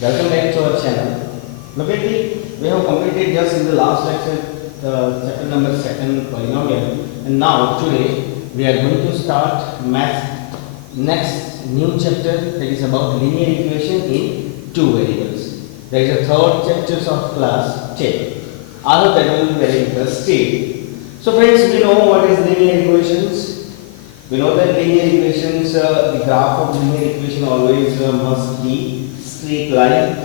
Welcome back to our channel. Look at the, we have completed just in the last lecture chapter number 2 polynomial, and now today we are going to start math next new chapter that is about linear equation in two variables. There is a third chapter of class 10. I hope that will be very interesting. So friends, we know what is linear equations. We know that linear equations, the graph of linear equation always must be straight line.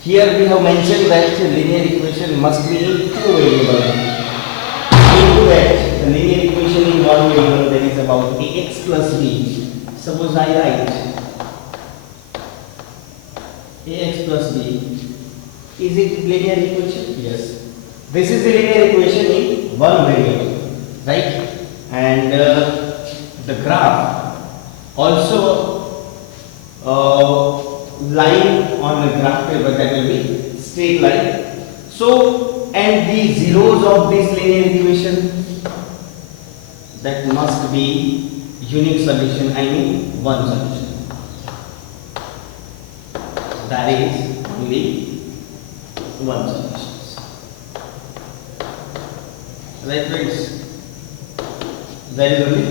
Here we have mentioned that linear equation must be in two variables. We know that the linear equation in one variable, that is about ax plus b. Suppose I write ax plus b. Is it linear equation? Yes. This is the linear equation in one variable, right? And the graph also line on the graph paper, that will be straight line. So, and the zeros of this linear equation, that must be unique solution, I mean one solution. That is only one solution. Right friends? There is only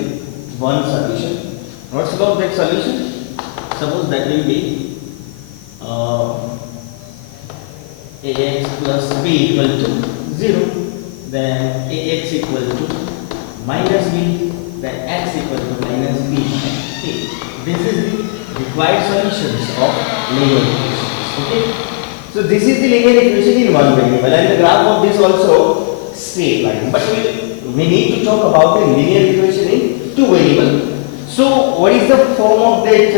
one solution. What's about that solution? Suppose that will be ax plus b equal to 0, then ax equal to minus b, then x equal to minus b. Okay. This is the required solutions of linear equations. Okay. So this is the linear equation in one variable, and the graph of this also straight line. But we need to talk about the linear equation in two variables. So what is the form of that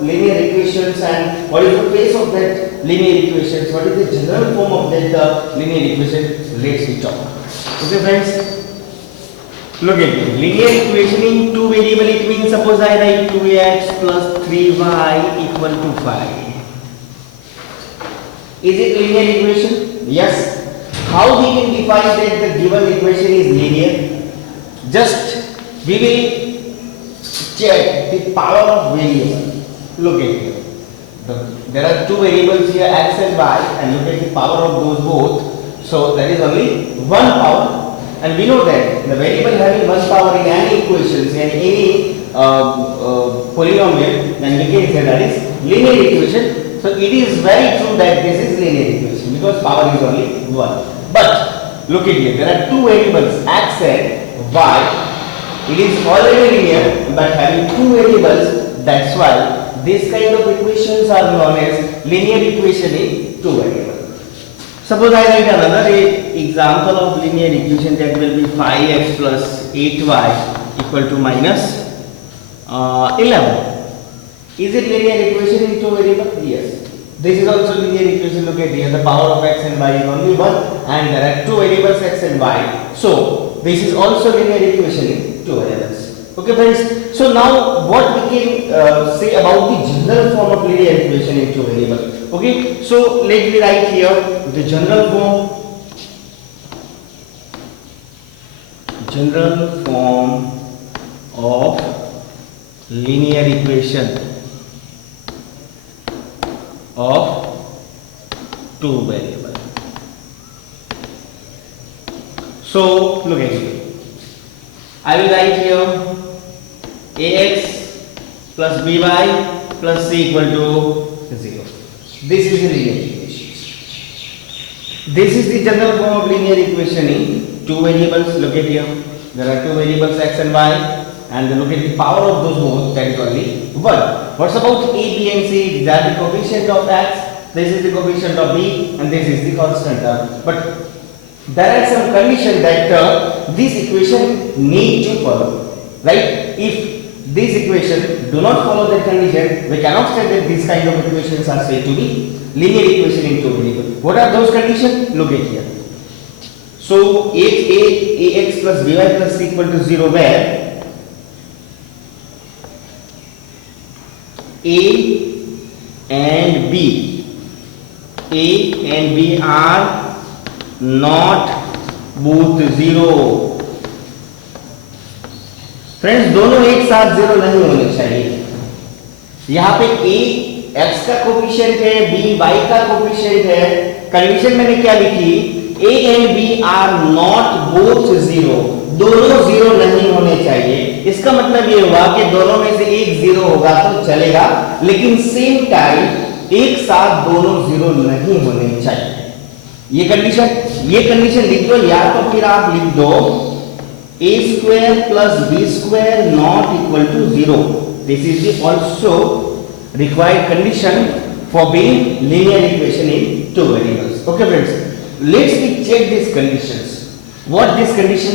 linear equations, and what is the base of that linear equations? What is the general form of that linear equation? Let's talk. Okay friends, look at it. Linear equation in two variable, it means suppose I write 2x plus 3y equal to 5. Is it linear equation? Yes. How we can define that the given equation is linear? Just we will check the power of variable. Look at here. There are two variables here, x and y, and look at the power of those both. So there is only one power, and we know that the variable having one power in any equations and any polynomial, then we can say that is linear equation. So it is very true that this is linear equation because power is only one. But look at here, there are two variables x and y. It is already linear, but having two variables, that's why this kind of equations are known as linear equation in two variables. Suppose I write another example of linear equation, that will be 5x plus 8y equal to minus 11. Is it linear equation in two variables? Yes. This is also linear equation. Look at here, the power of x and y is only 1, and there are two variables x and y. So this is also linear equation in two variables. Okay friends, so now what we can say about the general form of linear equation in two variables. Okay, so let me write here the general form of linear equation of two variables. So look at it. I will write here ax plus by plus c equal to 0. This is the linear equation. This is the general form of linear equation in two variables. Look at here. There are two variables x and y, and look at the power of those both, that is only 1. What's about a, b and c? These are the coefficient of x, this is the coefficient of b, and this is the constant term. But there are some conditions that this equation need to follow, right? If this equation do not follow that condition, we cannot say that these kind of equations are said to be linear equation in two variables. What are those conditions? Look at here. So ax plus by plus c equal to 0, where a and b are not both 0. Friends दोनों एक साथ 0 नहीं होने चाहिए. यहाँ पे a x का coefficient है, b y का कोफिशिएंट है। कंडीशन मैंने क्या लिखी, a and b are not both zero, दोनों जीरो नहीं होने चाहिए। इसका मतलब ये हुआ कि दोनों में से एक जीरो होगा तो चलेगा, लेकिन सेम टाइम एक साथ दोनों जीरो नहीं होने चाहिए। ये कंडीशन लिख दो, या तो फिर आप लिख दो a square plus b square not equal to 0. This is the also required condition for being linear equation in two variables. Okay friends, let's check these conditions. What this condition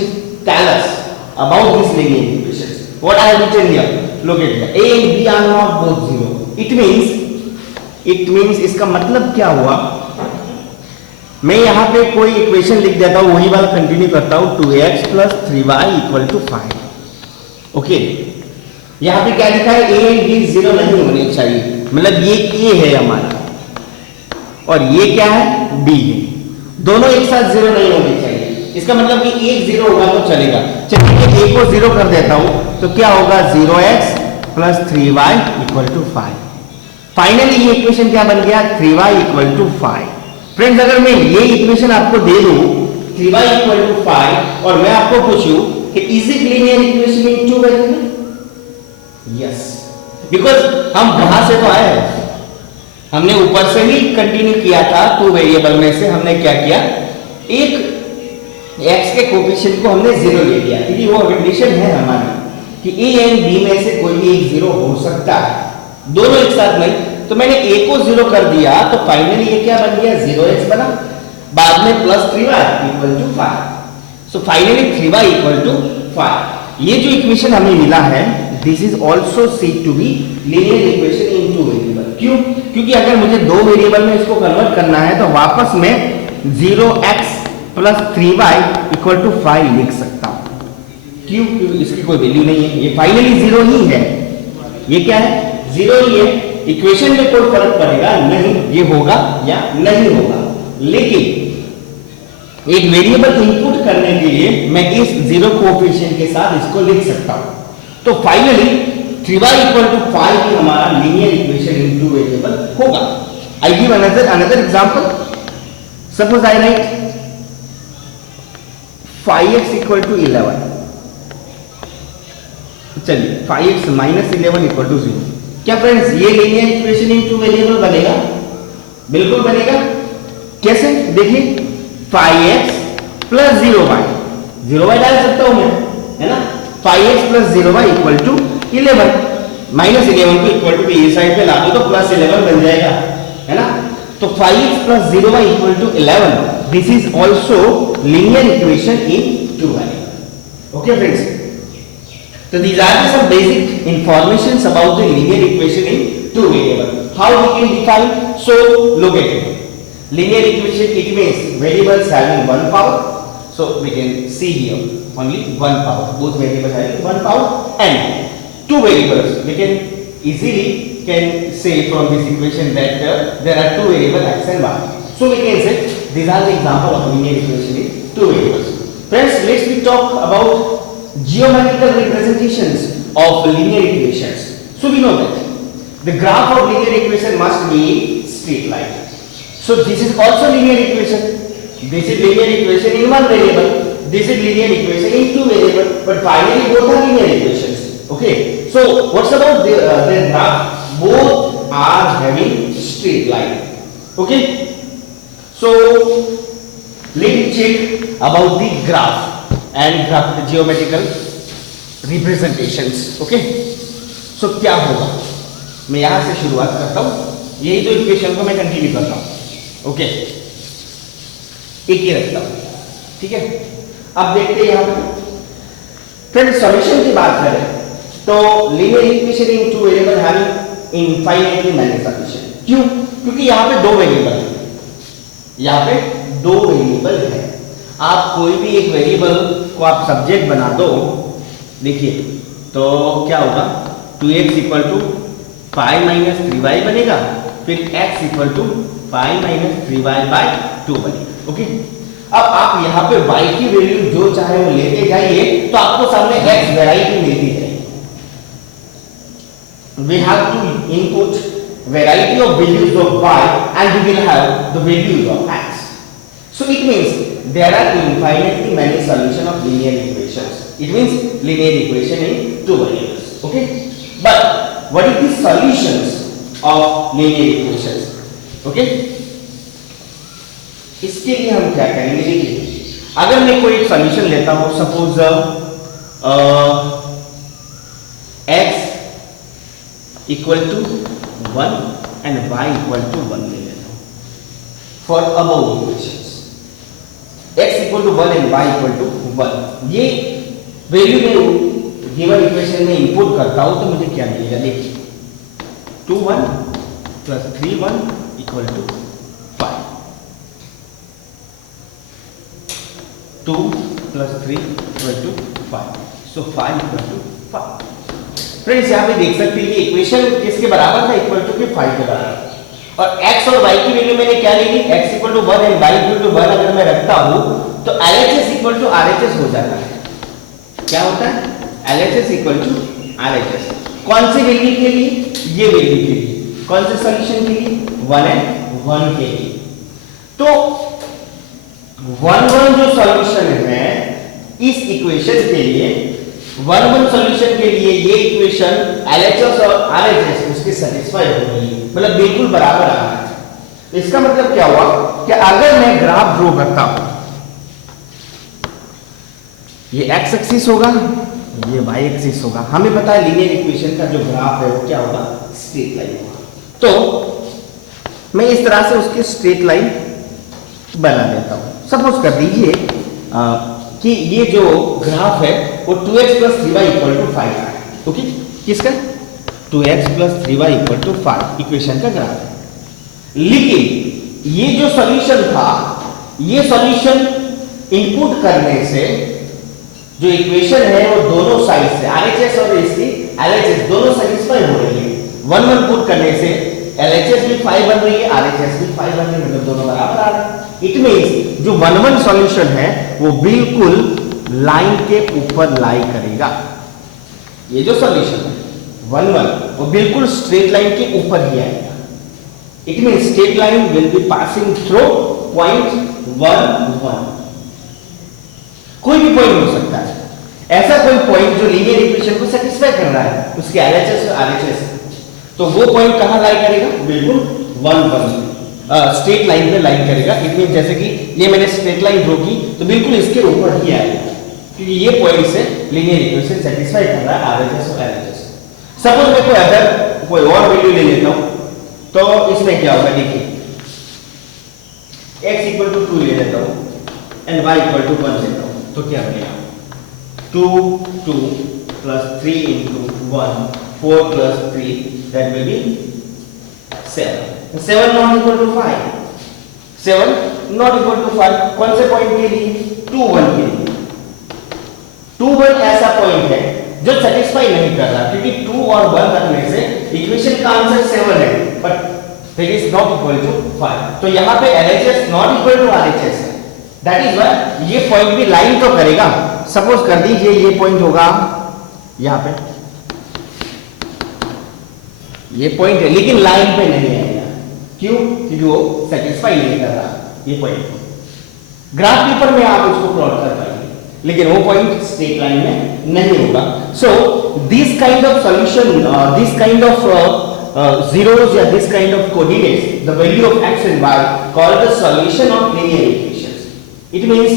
tell us about these linear equations? What I have written here, look at here, a and b are not both 0. It means इसका मतलब क्या हुआ, मैं यहाँ पे कोई equation लिख देता हूँ, वही वाला कंटिन्यू करता हूँ, 2x plus 3y equal to 5. Okay, यहाँ पे क्या लिखा है, a एंड b जीरो नहीं होने चाहिए, मतलब ये a है हमारा और ये क्या है, b है, दोनों एक साथ जीरो नहीं होने चाहिए। इसका मतलब कि एक जीरो होगा तो चलेगा। चलिए a को जीरो कर देता हूँ तो क्या होगा, 0x plus 3y equal to 5. Finally ये इक्वेशन क्या बन गया, 3y equal to 5. फ्रेंड्स, अगर मैं ये इक्वेशन आपको दे दूं 3y equal to 5 और मैं आपको पूछूं कि is it linear equation in two variable, yes, because हम वहां से तो आए हैं, हमने ऊपर से ही कंटिन्यू किया था। टू वेरिएबल में से हमने क्या किया, एक x के कोफिशिएंट को हमने जीरो ले लिया, क्योंकि वो कंडीशन है हमारी कि a एंड b में से कोई भी एक जीरो हो सकता है, दोनों एक साथ नहीं। तो मैंने a को जीरो कर दिया तो फाइनली ये क्या बन गया, 0x बना, बाद में plus 3y equal to 5. So finally 3y equal to 5. ये जो इक्वेशन हमें मिला है, this is also said to be linear equation in two variable. क्यों? क्योंकि अगर मुझे दो वेरिएबल में इसको कन्वर्ट करना है तो वापस में 0x plus 3y equal to 5 लिख सकता हूं। क्यों? क्योंकि इसकी कोई वैल्यू नहीं है, ये फाइनली जीरो ही है, ये क्या है, जीरो ही है। इक्वेशन में कोई फर्क पड़ेगा नहीं, ये होगा या नहीं होगा, लेकिन एक वेरिएबल इनपुट करने के लिए मैं इस जीरो कोएफिशिएंट के साथ इसको लिख सकता हूं। तो फाइनली 3y इक्वल टू 5 भी हमारा linear equation in two variable होगा। I give another example. Suppose I write 5x equal to 11, चलिए 5x माइनस 11 इक्वल टू 0। क्या फ्रेंड्स, ये linear equation in two variable बनेगा? बिल्कुल बनेगा। कैसे? देखिए 5x प्लस 0y डाल सकता हूं मैं, है ना, 5x plus 0y equal to 11, minus 11 को इक्वल टू ये साइड पे ला दो तो प्लस 11 बन जाएगा, है ना। तो 5x plus 0y equal to 11, this is also linear equation in two variable. Okay friends, so these are some basic informations about the linear equation in two variable. How we can define? So look at it. Linear equation, it means variables having one power. So we can see here only one power, both variables having one power, and two variables. We can easily say from this equation that there are two variables x and y. So we can say these are the example of linear equation in two variables. Friends, let's we talk about geometrical representations of linear equations. So we know that the graph of linear equation must be straight line. So this is also linear equation. This is linear equation in one variable. This is linear equation in two variable. But finally both are linear equations. Okay. So what's about the graph? Both are having straight line. Okay. So let's check about the graph and graph geometrical representations. okay, so क्या होगा, मैं यहां से शुरुआत करता हूं, यही तो इक्वेशन को मैं कंटिन्यू करता हूं। ओके, एक ही रखता हूं, ठीक है। अब देखते हैं यहां पर फ्रेंड सॉल्यूशन की बात करें तो linear equation in two variable having infinitely many solution. क्यों? क्योंकि यहां पे दो वेरिएबल है, यहां पे दो वेरिएबल है। आप कोई भी एक वेरिएबल को आप सब्जेक्ट बना दो, देखिए तो क्या होगा, 2x equal to 5 minus 3y बनेगा, फिर x equal to 5 minus 3y by 2 बनेगा। ओके, अब आप यहाँ पे y की वैल्यू जो चाहे वो लेते जाइए तो आपको सामने x वैरायटी मिलती है। We have to input variety of values of y and we will have the values of x. So it means there are infinitely many solutions of linear equations. It means linear equation in two variables. Okay. But what is the solutions of linear equations? Okay. इसके लिए हम क्या करेंगे, देखिए अगर मैं कोई एक सॉल्यूशन लेता हूं, suppose x equal to 1 and y equal to 1 ले लेता हूं for above equations, x equal to 1 and y equal to 1, ये वैल्यू में गिवन इक्वेशन में इंपुट करता हूं तो मुझे क्या मिलेगा, देखिए 2 1 plus 3 1 equal to 5, 2 plus 3 equal to 5, so 5 equal to 5। Friends यहाँ पे देख सकते हैं ये इक्वेशन किसके बराबर था, इक्वल टू के 5 के बराबर। और x और y की वैल्यू मैंने क्या ली, x equal to 1 and y equal to 1 अगर मैं रखता हूँ तो LHS इक्वल टू RHS हो जाता है। क्या होता है, LHS इक्वल टू RHS। कौन सी वैल्यू के लिए, ये वैल्यू के लिए, कौन से सॉल्यूशन के लिए, 1 एंड 1 के लिए। तो 1 1 जो सॉल्यूशन है इस इक्वेशन के लिए, 1 1 सॉल्यूशन के लिए ये इक्वेशन LHS और RHS उसके सेटिस्फाई हो रही है, मतलब बिल्कुल बराबर आ रहा है। इसका मतलब क्या हुआ कि अगर मैं ग्राफ ड्रॉ करता हूं, ये x एक्सिस होगा, ये y एक्सिस होगा, हमें पता है लीनियर इक्वेशन का जो ग्राफ है वो क्या होगा, स्ट्रेट लाइन होगा। तो मैं इस तरह से उसकी स्ट्रेट लाइन बना देता हूं। सपोज कर दीजिए कि ये जो ग्राफ है वो 2x plus 3y equal to 5 है। ओके, किसका, 2x plus 3y equal to 5 equation का ग्राफ है। लेकिन ये जो सॉल्यूशन था, ये सॉल्यूशन इनपुट करने से जो इक्वेशन है वो दोनों साइड से RHS और इसकी LHS दोनों सेटिस्फाई हो रही है। 1 1 पुट करने से LHS भी 5 बन रही है, RHS भी 5 बन रही है, मतलब दोनों बराबर आ रहे हैं। इट मींस जो 1 1 सॉल्यूशन है वो बिल्कुल लाइन के ऊपर लाई करेगा। ये जो सॉल्यूशन है 1 1 वो बिल्कुल स्ट्रेट लाइन के ऊपर ही आएगा। It means straight line will be passing through point 1 1। कोई भी पॉइंट हो सकता है, ऐसा कोई पॉइंट जो लीनियर इक्वेशन को सेटिस्फाई कर रहा है, उसके LHS और RHS, तो वो पॉइंट कहां लाई करेगा, बिल्कुल 1 1 स्ट्रेट लाइन पे लाइन करेगा। इट मीन जैसे कि ये मैंने स्ट्रेट लाइन ड्रॉ की तो बिल्कुल इसके ऊपर ही आएगा, क्योंकि ये पॉइंट से लीनियर इक्वेशन सेटिस्फाई कर रहा है RHS और LHS। सपोज मैं कोई और वैल्यू ले लेता हूं तो इसमें क्या होगा, देखिए x इक्वल टू 2 ले लेता हूं एंड y इक्वल टू 1 लेता हूं तो क्या बनेगा, 2 2 plus 3 into 1 4 plus 3 that will be 7। 7 not equal to 5, 7 not equal to 5 कौन से पॉइंट के लिए, 2 1 के लिए। 2 1 ऐसा पॉइंट है जो सेटिस्फाई नहीं कर रहा, क्योंकि 2 और 1 रखने से इक्वेशन का आंसर 7 है but it is not equal to 5। तो यहां पे LHS not equal to RHS है, दैट इज व्हाई ये पॉइंट भी लाइन तो करेगा। सपोज कर दीजिए ये पॉइंट होगा यहां पे, ये पॉइंट है लेकिन लाइन पे नहीं आएगा, क्यों, क्योंकि वो सेटिस्फाई नहीं कर रहा ये पॉइंट। ग्राफ पेपर में आप उसको प्लॉट कर पाएंगे, लेकिन वो पॉइंट स्ट्रेट लाइन में नहीं होगा। So this kind of solution, this kind of zeros या this kind of coordinates, the value of x and y called the solution of linear equations. It means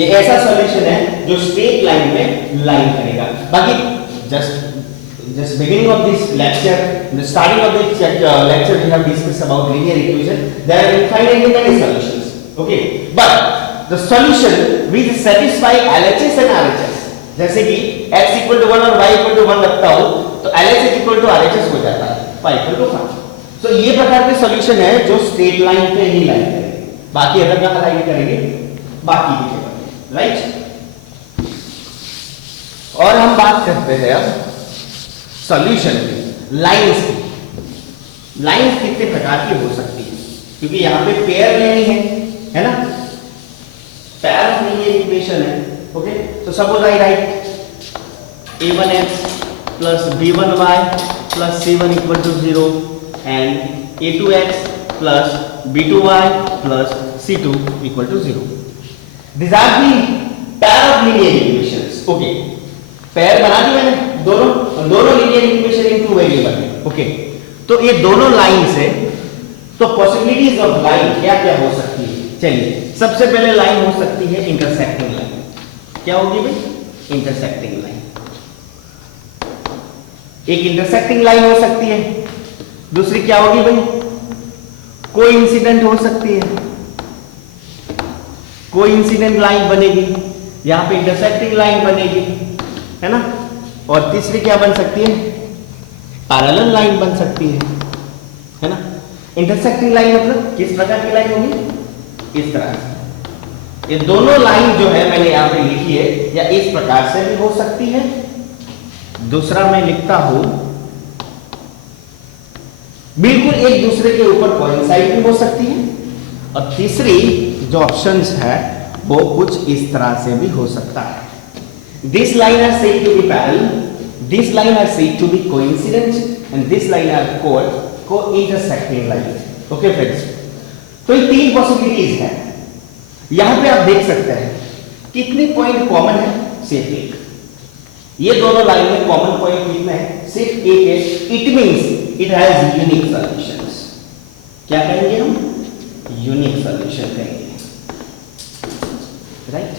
ये ऐसा सॉल्यूशन है जो straight line में line करेगा। बाकी just beginning of this lecture, the starting of this lecture we have discussed about linear equation. There are infinitely many solutions, okay, but the solution which satisfy LHS and RHS, जैसे कि x equal to 1 और y equal to 1 रखता हूं तो LHS equal to RHS हो जाता है, y equal to 5। तो ये प्रकार के सॉल्यूशन है जो स्ट्रेट लाइन पे ही लाइन करेंगे, बाकी अदर कहां लाइन करेंगे, बाकी की जगह, राइट। और हम बात करते हैं अब सॉल्यूशन की, लाइंस की। लाइंस कितने प्रकार की हो सकती है, क्योंकि यहां पे पेयर लेनी है ना, पेयर ऑफ लीनियर इक्वेशन है। ओके, तो suppose I right a1x plus b1y plus c1 equal to 0 and a2x plus b2y plus c2 equal to 0. These are the pair of linear equations. Okay, pair बना दी मैंने, दोनों linear equation in two variable है. Okay, तो ये दोनों line से तो possibilities of line क्या क्या हो सकती है. चलिए, सबसे पहले लाइन हो सकती है इंटरसेक्टिंग लाइन. क्या होगी भाई? Intersecting line. एक इंटरसेक्टिंग लाइन हो सकती है. दूसरी क्या होगी भाई? कोइंसिडेंट हो सकती है. कोइंसिडेंट लाइन बनेगी, यहां पे इंटरसेक्टिंग लाइन बनेगी, है ना. और तीसरी क्या बन सकती है? पैरेलल लाइन बन सकती है ना. इंटरसेक्टिंग लाइन मतलब किस प्रकार की लाइन होगी? इस तरह से. ये दोनों लाइन जो है मैंने यहां पे लिखी है, या इस प्रकार से भी हो सकती है. दूसरा मैं लिखता हूं बिल्कुल एक दूसरे के ऊपर कोइंसाइड भी हो सकती है. और तीसरी जो ऑप्शंस है वो कुछ इस तरह से भी हो सकता है. This line are said to be parallel, this line are said to be coincident, and this line are called co-intersecting line. Okay friends, तो ये तीन पॉसिबिलिटीज है. यहां पे आप देख सकते हैं कितने पॉइंट कॉमन है. सिर्फ एक. ये दोनों लाइन में कॉमन पॉइंट कितने हैं? सिर्फ एक है. It means it has unique solutions. क्या कहेंगे हम? यूनिक सॉल्यूशन कहेंगे. राइट.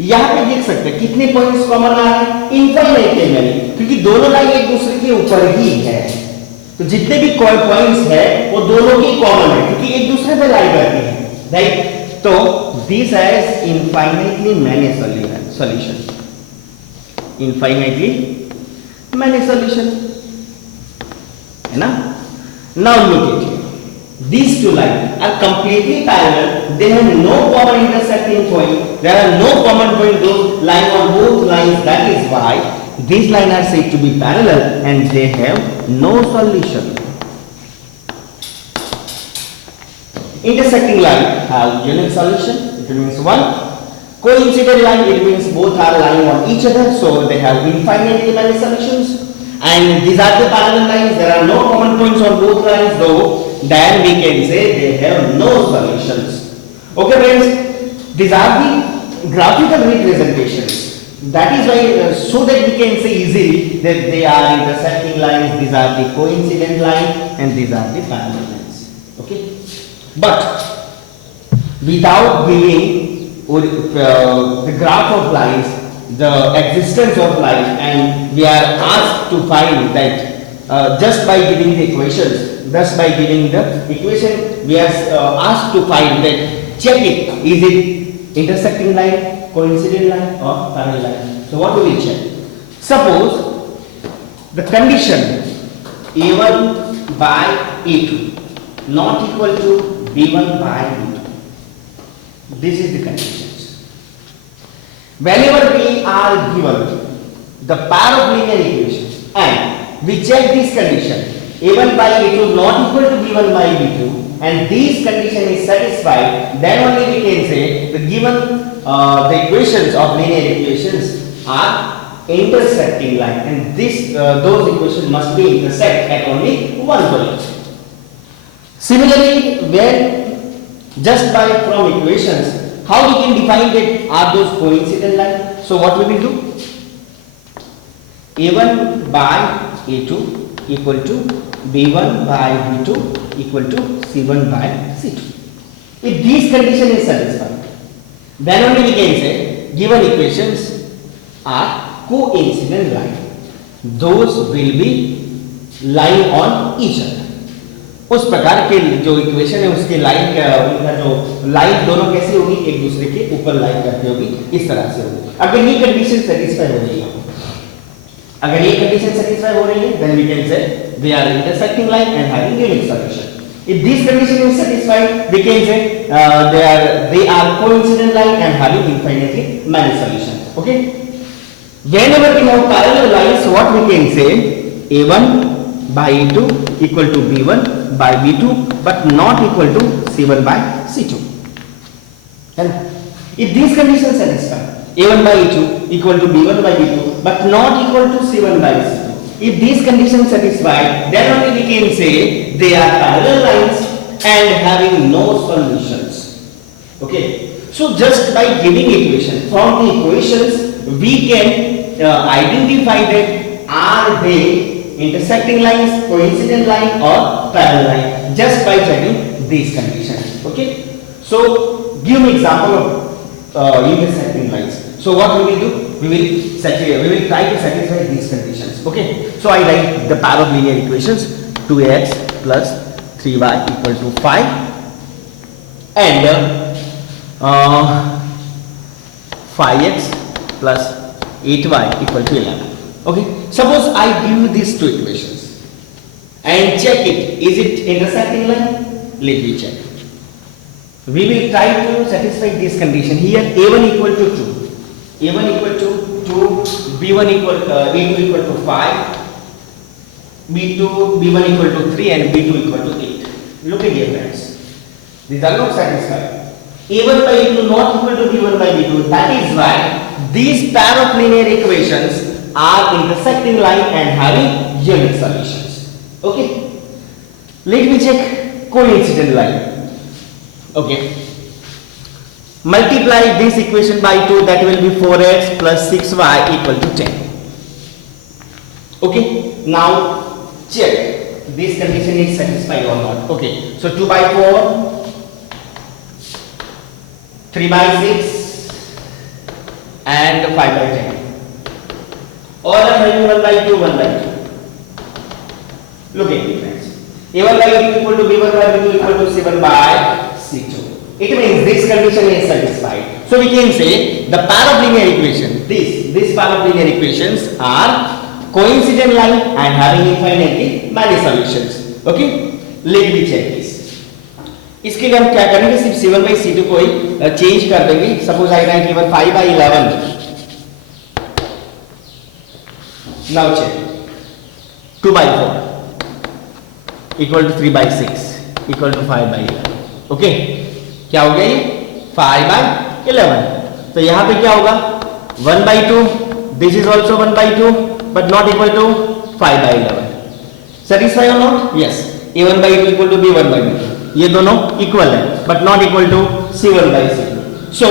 यहां पे देख सकते हैं कितने पॉइंट्स कॉमन आ रहे हैं. इनफाइनाइटली, क्योंकि दोनों लाइन एक दूसरे के ऊपर ही है, तो जितने भी पॉइंट्स है वो दोनों की कॉमन है, क्योंकि एक दूसरे पे लाई करती है. राइट. तो this has infinitely many solution. Infinitely many solution, है ना. Now look it. These two lines are completely parallel. They have no common intersecting point. There are no common point those line on both lines. That is why these lines are said to be parallel and they have no solution. Intersecting line have unique solution. It means one. Coincident line, it means both are lying on each other, so they have infinitely many solutions. And these are the parallel lines. There are no common points on both lines, though. Then we can say they have no solutions. Okay friends, these are the graphical representations. That is why so that we can say easily that they are intersecting lines, these are the coincident lines, and these are the parallel lines. Okay, but without giving the graph of lines, the existence of lines, and we are asked to find that just by giving the equations. Thus, by giving the equation, we are asked to find that, check it, is it intersecting line, coincident line, or parallel line. So, what do we check? Suppose the condition A1 by A2 not equal to B1 by B2. This is the conditions. Whenever we are given the pair of linear equations and we check this condition, A1 by A2 not equal to B1 by B2, and this condition is satisfied, then only we can say the given the equations of linear equations are intersecting line, and those equations must be intersect at only one point. Similarly, when just by from equations, how we can define that are those coincident lines? So what we will do? A1 by A2 equal to B1 by B2 equal to C1 by C2. If this condition is satisfied, then only we can say given equations are coincident line. Those will be lying on each other. उस प्रकार के जो equation है उसके line का उनका जो line दोनों कैसी होगी? एक दूसरे के ऊपर लाइन करती होगी, इस तरह से होगी. अगर ये कंडीशन सेटिस्फाई हो रही है, अगर ये कंडीशन सेटिस्फाई हो रही है, then we can say they are intersecting line and having unique solution. If this condition is satisfied, we can say they are coincident line and having infinitely many solutions. Okay. Whenever we have parallel lines, what we can say? A1 by A2 equal to B1 by B2, but not equal to C1 by C2. And if these conditions satisfy, A1 by A2 equal to B1 by B2, but not equal to C1 by C2. If these conditions satisfied, then only we can say they are parallel lines and having no solutions. Okay. So just by giving equation, from the equations we can identify that are they intersecting lines, coincident line or parallel line, just by checking these conditions. Okay. So give me example of intersecting lines. So what we will do? We will try to satisfy these conditions. Okay. So I write the pair of linear equations 2x plus 3y equal to 5 and 5x plus 8y equal to 11. Okay. Suppose I give you these two equations and check it. Is it intersecting line? Let me check. We will try to satisfy this condition. Here a1 equal to 2, a1 equal to 2, b1 equal b2 equal to 5, b1 equal to 3 and b2 equal to 8. Look at here friends. These are not satisfied. a1 by a2 not equal to b1 by b2. That is why these pair of linear equations are intersecting line and having unique solutions. Okay. Let me check coincident line. Okay. Multiply this equation by 2, that will be 4x plus 6y equal to 10. Okay. Now check this condition is satisfied or not. Okay. So 2 by 4, 3 by 6 and 5 by 10. All are having 1 by 2, 1 by 2. Look at it friends. a1 by a2 equal to b1 by b2 equal to 7 by c2. It means this condition is satisfied. So we can say the pair of linear equations, this pair of linear equations are coincident line and having infinitely many solutions. Okay. Let me check this. इसके लिए हम क्या करेंगे, सिर्फ c1 by c2 को ही change कर देंगे. Suppose I right given 5 by 11. Now check 2 by 4 equal to 3 by 6 equal to 5 by 11. Okay. क्या हो गया ये 5 by 11. तो यहाँ पे क्या होगा 1 by 2. This is also 1 by 2 but not equal to 5 by 11. Satisfy or not? Yes. a1 by a2 equal to b1 by b2. ये दोनों इक्वल है but not equal to c1 by c2. So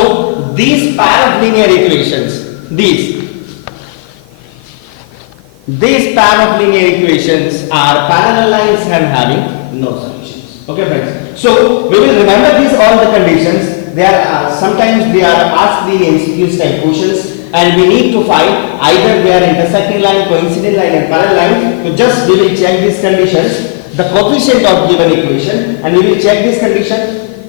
these pair of linear equations, these pair of linear equations are parallel lines and having no solutions. Okay friends. So we will remember these all the conditions. They are sometimes they are asked the MCQs type questions and we need to find either they are intersecting line, coincident line and parallel line. So just we will check these conditions, the coefficient of given equation, and we will check this condition.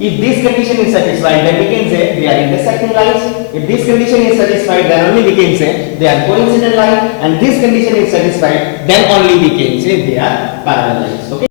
If this condition is satisfied, then we can say they are intersecting lines. If this condition is satisfied, then only we can say they are coincident line, and this condition is satisfied, then only we can say they are parallel lines. Okay.